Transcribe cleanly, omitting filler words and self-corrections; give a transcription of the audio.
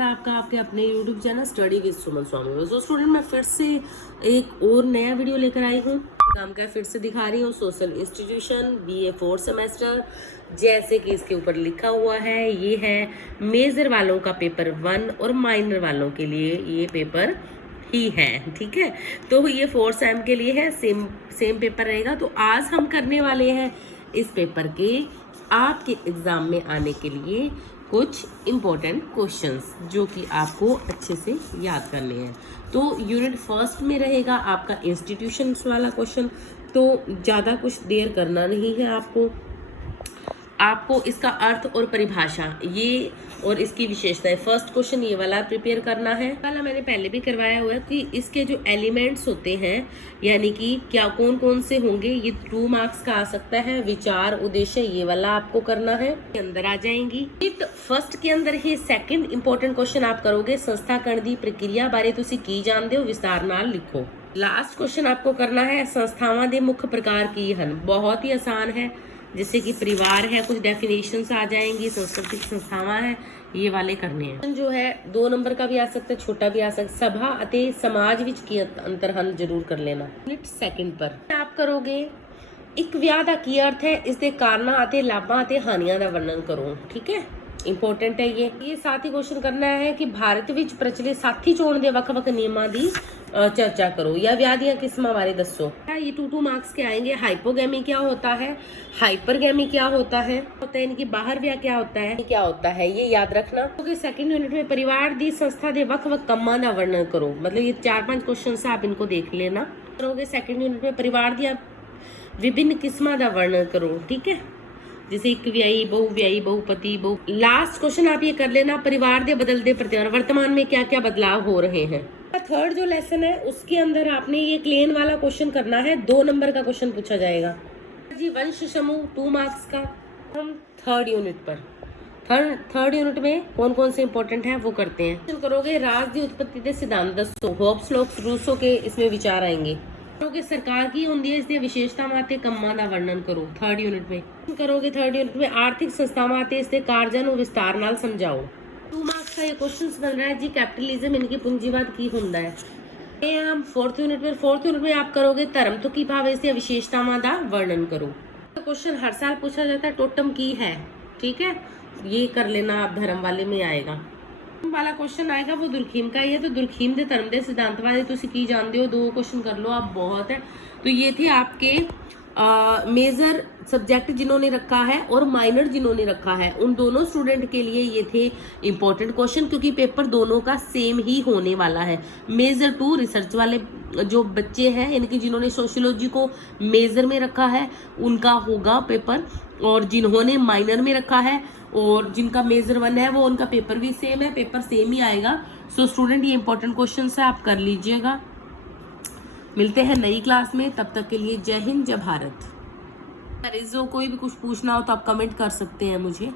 आपका आपके अपने YouTube चैनल स्टडी विद सुमन स्वामी। तो स्टूडेंट, मैं फिर से एक और नया वीडियो लेकर आई हूँ। काम का फिर से दिखा रही हूँ सोशल इंस्टीट्यूशन BA 4 सेमेस्टर। जैसे कि इसके ऊपर लिखा हुआ है, ये है मेजर वालों का पेपर 1 और माइनर वालों के लिए ये पेपर ही है। ठीक है, तो ये 4th सेम के लिए है, सेम पेपर रहेगा। तो आज हम करने वाले हैं इस पेपर के आपके एग्जाम में आने के लिए कुछ इम्पोर्टेंट क्वेश्चंस जो कि आपको अच्छे से याद करने हैं। तो यूनिट फर्स्ट में रहेगा आपका इंस्टीट्यूशंस वाला क्वेश्चन। तो ज़्यादा कुछ देर करना नहीं है आपको इसका अर्थ और परिभाषा ये और इसकी विशेषताएं, फर्स्ट क्वेश्चन ये वाला प्रिपेयर करना है। वाला मैंने पहले भी करवाया हुआ है कि इसके जो एलिमेंट्स होते हैं, यानी कि क्या कौन कौन से होंगे, ये 2 मार्क्स का आ सकता है। विचार उद्देश्य ये वाला आपको करना है, अंदर आ जाएंगी। फर्स्ट के अंदर ही सेकंड इंपॉर्टेंट क्वेश्चन आप करोगे, संस्थाकरण दी प्रक्रिया बारे तुसी की जानते हो, विस्तार नाल लिखो। लास्ट क्वेश्चन आपको करना है संस्थावां दे मुख्य प्रकार की हन। बहुत ही आसान है, जैसे कि परिवार है, कुछ डेफिनेशंस आ जाएंगी, सांस्कृतिक संस्थावां है, ये वाले करने हैं। जो है 2 नंबर का भी आ सकता है, छोटा भी आ सकता है। सभा अते समाज विच की अंतर हन जरूर कर लेना। यूनिट सेकंड पर आप करोगे एक ਵਿਆਹ ਦਾ ਕੀ अर्थ है, इसके कारणों ਅਤੇ लाभां ਅਤੇ हानियां ਦਾ वर्णन करो। ठीक है, इंपॉर्टेंट है ये साथ ही क्वेश्चन करना है कि भारत विच प्रचलित साथी चोण दे ਵੱਖ-ਵੱਖ नियमां दी चर्चा करो या ਵਿਆਹ ਦੀਆਂ किस्मां बारे दसो। ये 2 मार्क्स के आएंगे। हाइपोगैमी क्या होता है, हाइपरगैमी क्या होता है, इनकी बाहर व्याह क्या होता है, ये याद रखना। क्योंकि सेकंड यूनिट में परिवार दी संस्था दे ਵੱਖ-ਵੱਖ ਕੰਮਾਂ ਦਾ वर्णन करो। मतलब ये 4-5 क्वेश्चन से आप इनको देख लेना। करोगे सेकंड यूनिट में परिवार दी विभिन्न किस्मां ਦਾ वर्णन करो। ठीक है, जैसे एक व्यायी, बहुपति, लास्ट क्वेश्चन आप ये कर लेना, परिवार के बदलते प्रतिमान वर्तमान में क्या क्या बदलाव हो रहे हैं। थर्ड जो लेसन है उसके अंदर आपने ये क्लेन वाला क्वेश्चन करना है। 2 नंबर का क्वेश्चन पूछा जाएगा जी। वंश समूह 2 मार्क्स का। हम थर्ड यूनिट पर थर्ड यूनिट में कौन कौन से इंपॉर्टेंट है वो करते हैं। करोगे राज की उत्पत्ति के सिद्धांत दसो। होब्स लोक्स रूसो के इसमें विचार आएंगे। करोगे सरकार की होंदी है, इसकी विशेषतावां ते कम्मां दा वर्णन करो। थर्ड यूनिट में करोगे थर्ड यूनिट में आर्थिक संस्थावां ते इसके कार्यां नूं विस्तार नाल समझाओ। 2 मार्क्स का ये क्वेश्चन बन रहा है जी। कैपिटलिज्म इनकी पूंजीवाद की हुंदा है। ये हम फोर्थ यूनिट में आप करोगे धर्म तो की भाव, इसकी विशेषतावां दा वर्णन करो। तो क्वेश्चन हर साल पूछा जाता है, टोटम की है। ठीक है, ये कर लेना आप, धर्म वाले में आएगा। वाला क्वेश्चन आएगा वो दुर्खीम का ही है। तो दुर्खीम दे धर्म दे सिद्धांत बारे तुसी की जानते हो, 2 क्वेश्चन कर लो आप, बहुत है। तो ये थे आपके मेजर सब्जेक्ट जिन्होंने रखा है और माइनर जिन्होंने रखा है, उन दोनों स्टूडेंट के लिए ये थे इंपॉर्टेंट क्वेश्चन, क्योंकि पेपर दोनों का सेम ही होने वाला है। मेजर 2 रिसर्च वाले जो बच्चे हैं, इनकी जिन्होंने सोशियोलॉजी को मेजर में रखा है उनका होगा पेपर, और जिन्होंने माइनर में रखा है और जिनका मेजर 1 है वो उनका पेपर भी सेम है, पेपर सेम ही आएगा। सो स्टूडेंट, ये इंपॉर्टेंट क्वेश्चन है, आप कर लीजिएगा। मिलते हैं नई क्लास में, तब तक के लिए जय हिंद, जय भारत। कोई भी कुछ पूछना हो तो आप कमेंट कर सकते हैं मुझे।